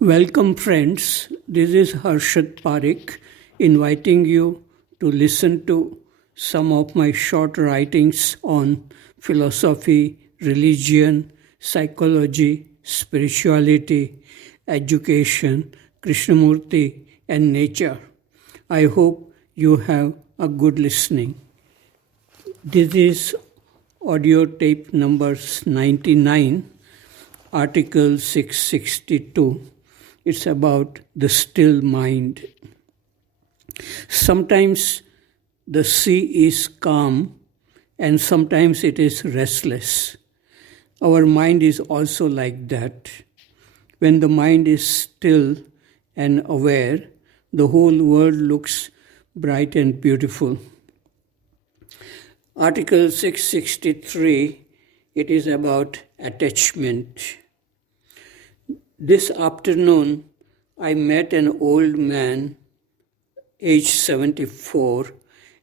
Welcome, friends. This is Harshad Parekh inviting you to listen to some of my short writings on philosophy, religion, psychology, spirituality, education, Krishnamurti, and nature. I hope you have a good listening. This is audio tape number 99, article 662. It's about the still mind. Sometimes the sea is calm and sometimes it is restless. Our mind is also like that. When the mind is still and aware, the whole world looks bright and beautiful. Article 663, it is about attachment. This afternoon, I met an old man, age 74,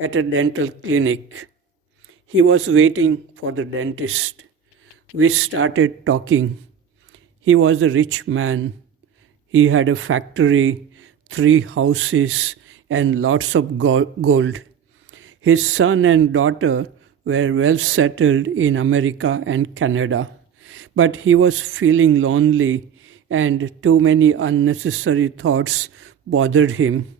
at a dental clinic. He was waiting for the dentist. We started talking. He was a rich man. He had a factory, 3 houses, and lots of gold. His son and daughter were well settled in America and Canada, but he was feeling lonely and too many unnecessary thoughts bothered him.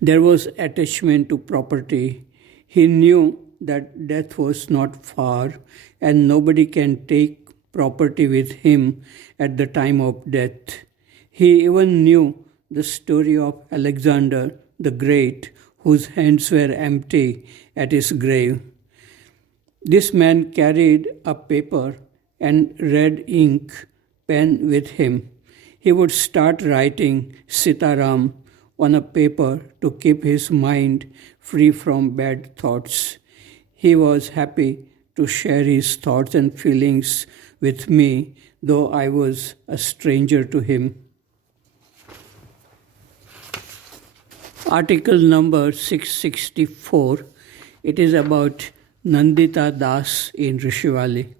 There was attachment to property. He knew that death was not far and nobody can take property with him at the time of death. He even knew the story of Alexander the Great, whose hands were empty at his grave. This man carried a paper and red ink pen with him. He would start writing Sitaram on a paper to keep his mind free from bad thoughts. He was happy to share his thoughts and feelings with me, though I was a stranger to him. Article number 664, it is about Nandita Das in Rishi.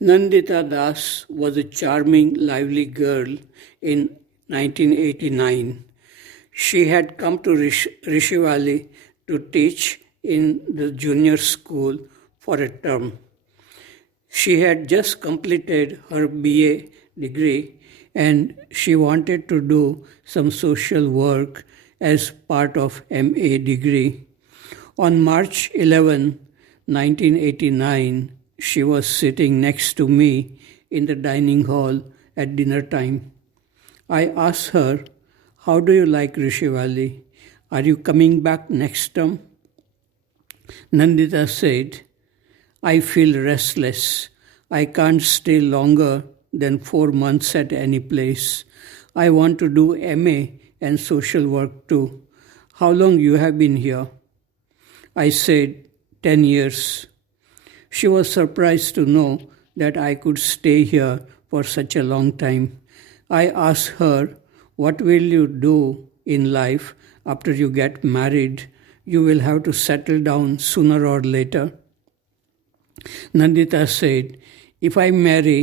Nandita Das was a charming, lively girl in 1989. She had come to Rishi to teach in the junior school for a term. She had just completed her BA degree and she wanted to do some social work as part of MA degree. On March 11, 1989, she was sitting next to me in the dining hall at dinner time. I asked her, "How do you like Rishi? Are you coming back next term?" Nandita said, "I feel restless. I can't stay longer than 4 months at any place. I want to do MA and social work too. How long you have been here?" I said, 10 years. She was surprised to know that I could stay here for such a long time. I asked her, "What will you do in life after you get married? You will have to settle down sooner or later." Nandita said, "If I marry,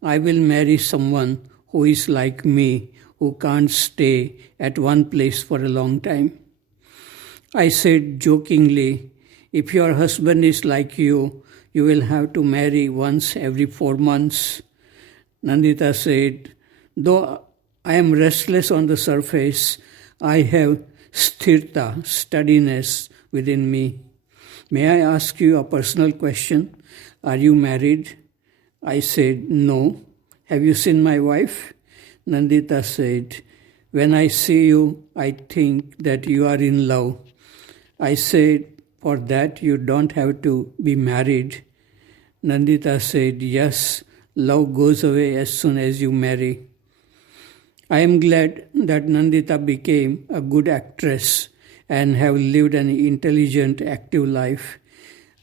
I will marry someone who is like me, who can't stay at one place for a long time." I said jokingly, "If your husband is like you will have to marry once every 4 months." Nandita said, "Though I am restless on the surface, I have sthirta, steadiness within me." "May I ask you a personal question? Are you married?" I said, "No." "Have you seen my wife?" Nandita said, "When I see you, I think that you are in love." I said, "For that you don't have to be married." Nandita said, "Yes, love goes away as soon as you marry." I am glad that Nandita became a good actress and have lived an intelligent, active life.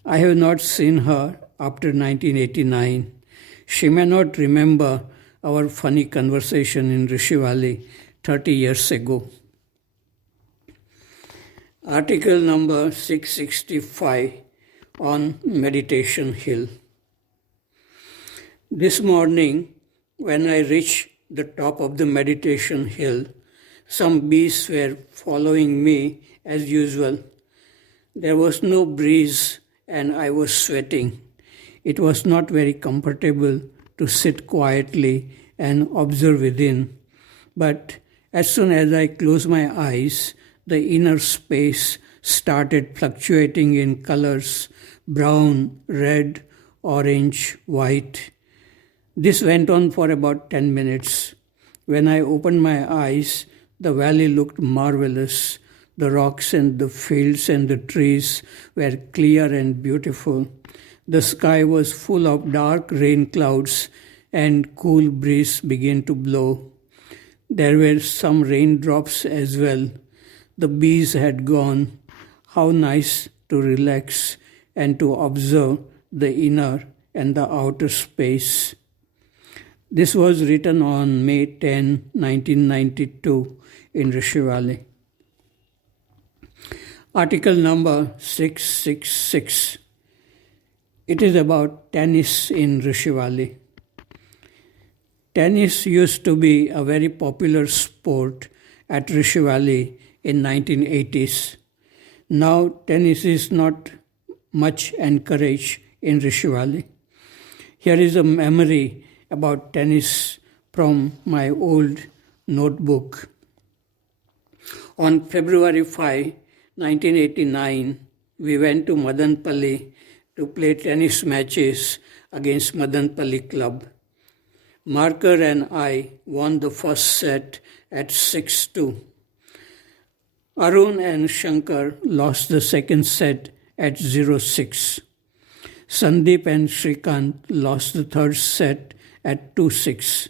I have not seen her after 1989. She may not remember our funny conversation in Rishi 30 years ago. Article number 665 on Meditation Hill. This morning, When I reached the top of the meditation hill, some bees were following me as usual. There was no breeze and I was sweating. It was not very comfortable to sit quietly and observe within. But as soon as I closed my eyes, the inner space started fluctuating in colors: brown, red, orange, white. This went on for about 10 minutes. When I opened my eyes, the valley looked marvelous. The rocks and the fields and the trees were clear and beautiful. The sky was full of dark rain clouds and cool breeze began to blow. There were some raindrops as well. The bees had gone. How nice to relax and to observe the inner and the outer space. This was written on May 10, 1992 in Rishi Valley. Article number 666. It is about tennis in Rishi Valley. Tennis used to be a very popular sport at Rishi Valley in 1980s. Now tennis is not much encouraged in Rishi Valley. Here is a memory about tennis from my old notebook. On February 5, 1989, we went to Madanpalli to play tennis matches against Madanpalli Club. Marker and I won the first set at 6-2. Arun and Shankar lost the second set at 0-6. Sandeep and Shrikant lost the third set at 2-6.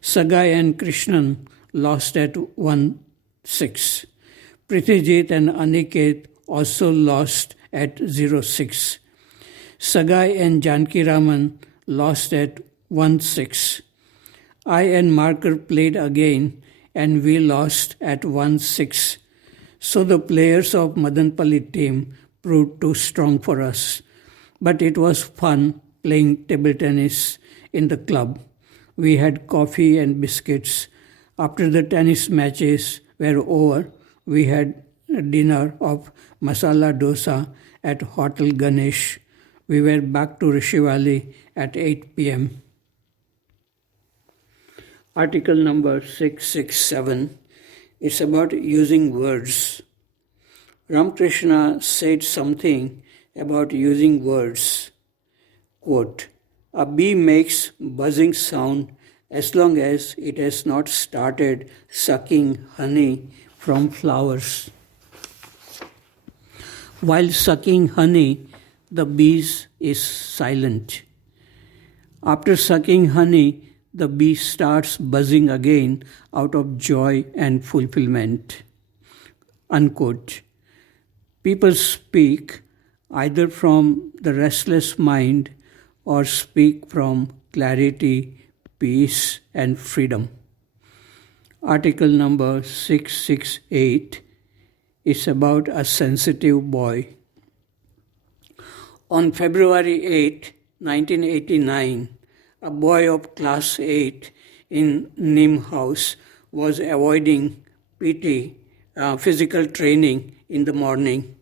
Sagai and Krishnan lost at 1-6. Prithijit and Aniket also lost at 0-6. Sagai and Janki Raman lost at 1-6. I and Marker played again and we lost at 1-6. So the players of Madanpalli team proved too strong for us. But it was fun playing table tennis in the club. We had coffee and biscuits. After the tennis matches were over, we had a dinner of masala dosa at Hotel Ganesh. We were back to Rishi Valley at 8 p.m. Article number 667. It's about using words. Ramakrishna said something about using words. Quote, "A bee makes buzzing sound as long as it has not started sucking honey from flowers. While sucking honey, the bee is silent. After sucking honey, the bee starts buzzing again out of joy and fulfillment." Unquote. People speak either from the restless mind or speak from clarity, peace, and freedom. Article number 668 is about a sensitive boy. On February 8, 1989, a boy of class 8 in Nim House was avoiding PT, physical training, in the morning.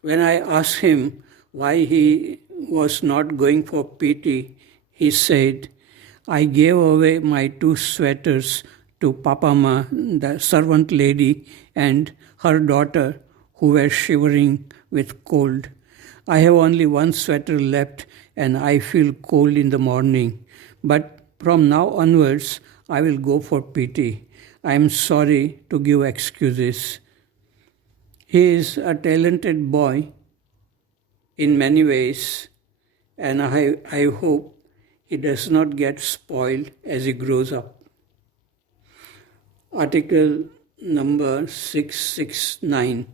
When I asked him why he was not going for PT, he said, "I gave away my 2 sweaters to Papama, the servant lady, and her daughter, who were shivering with cold. I have only 1 sweater left and I feel cold in the morning. But from now onwards, I will go for PT. I am sorry to give excuses." He is a talented boy in many ways, and I hope he does not get spoiled as he grows up. Article number 669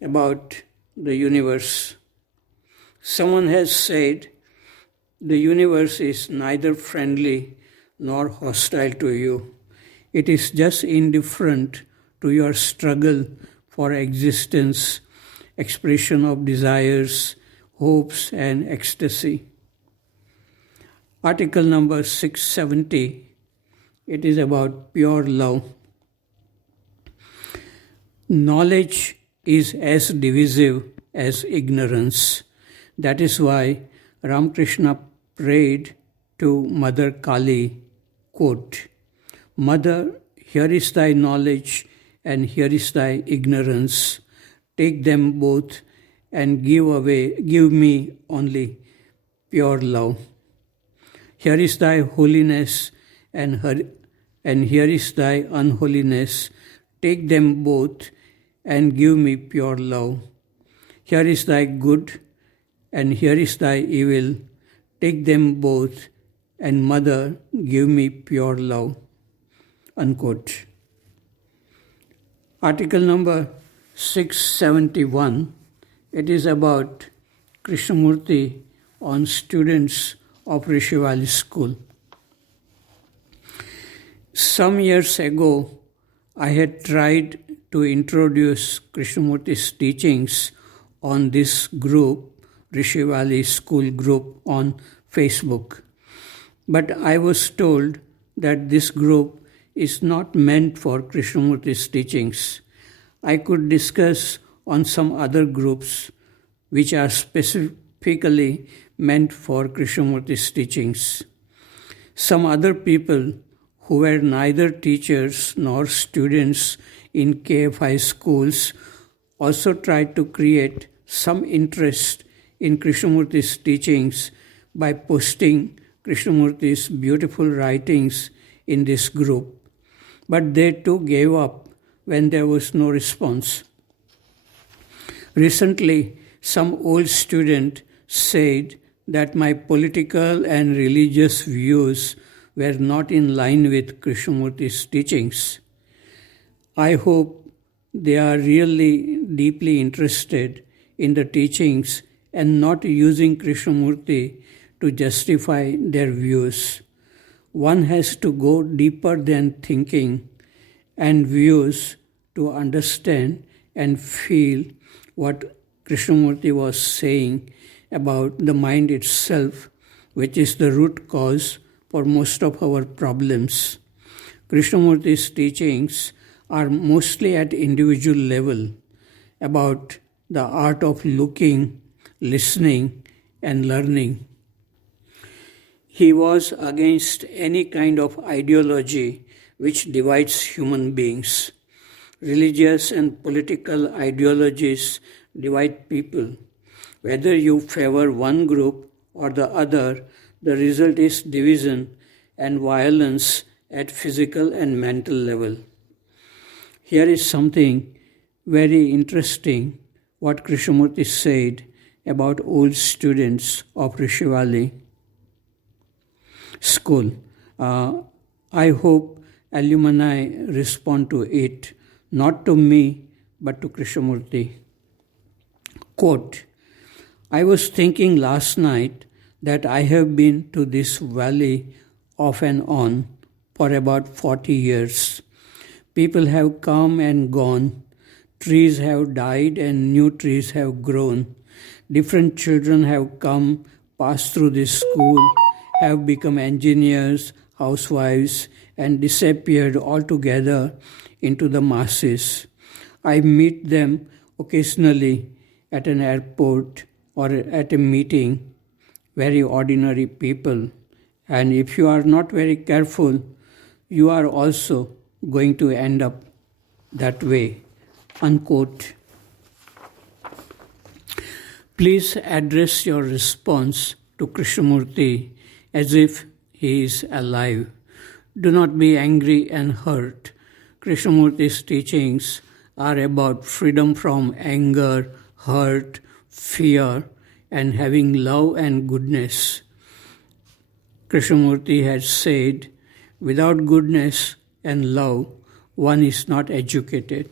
about the universe. Someone has said, "The universe is neither friendly nor hostile to you. It is just indifferent to your struggle for existence, expression of desires, hopes, and ecstasy." Article number 670, it is about pure love. Knowledge is as divisive as ignorance. That is why Ramakrishna prayed to Mother Kali, quote, "Mother, here is thy knowledge and here is thy ignorance. Take them both and give me only pure love. Here is thy holiness and here is thy unholiness. Take them both and give me pure love. Here is thy good and here is thy evil. Take them both and Mother, give me pure love." Unquote. Article number 671, it is about Krishnamurti on students of Rishi School. Some years ago, I had tried to introduce Krishnamurti's teachings on this group, Rishi School group on Facebook. But I was told that this group is not meant for Krishnamurti's teachings. I could discuss on some other groups which are specifically meant for Krishnamurti's teachings. Some other people who were neither teachers nor students in KFI schools also tried to create some interest in Krishnamurti's teachings by posting Krishnamurti's beautiful writings in this group. But they too gave up when there was no response. Recently, some old student said that my political and religious views were not in line with Krishnamurti's teachings. I hope they are really deeply interested in the teachings and not using Krishnamurti to justify their views. One has to go deeper than thinking and views to understand and feel what Krishnamurti was saying about the mind itself, which is the root cause for most of our problems. Krishnamurti's teachings are mostly at individual level about the art of looking, listening, and learning. He was against any kind of ideology which divides human beings. Religious and political ideologies divide people. Whether you favor one group or the other, the result is division and violence at physical and mental level. Here is something very interesting what Krishnamurti said about old students of Rishi School. I hope alumni respond to it, not to me, but to Krishnamurti. Quote, "I was thinking last night that I have been to this valley off and on for about 40 years. People have come and gone. Trees have died and new trees have grown. Different children have come, passed through this school, have become engineers, housewives, and disappeared altogether into the masses. I meet them occasionally at an airport or at a meeting, very ordinary people. And if you are not very careful, you are also going to end up that way." Unquote. Please address your response to Krishnamurti as if he is alive. Do not be angry and hurt. Krishnamurti's teachings are about freedom from anger, hurt, fear, and having love and goodness. Krishnamurti had said, without goodness and love, one is not educated.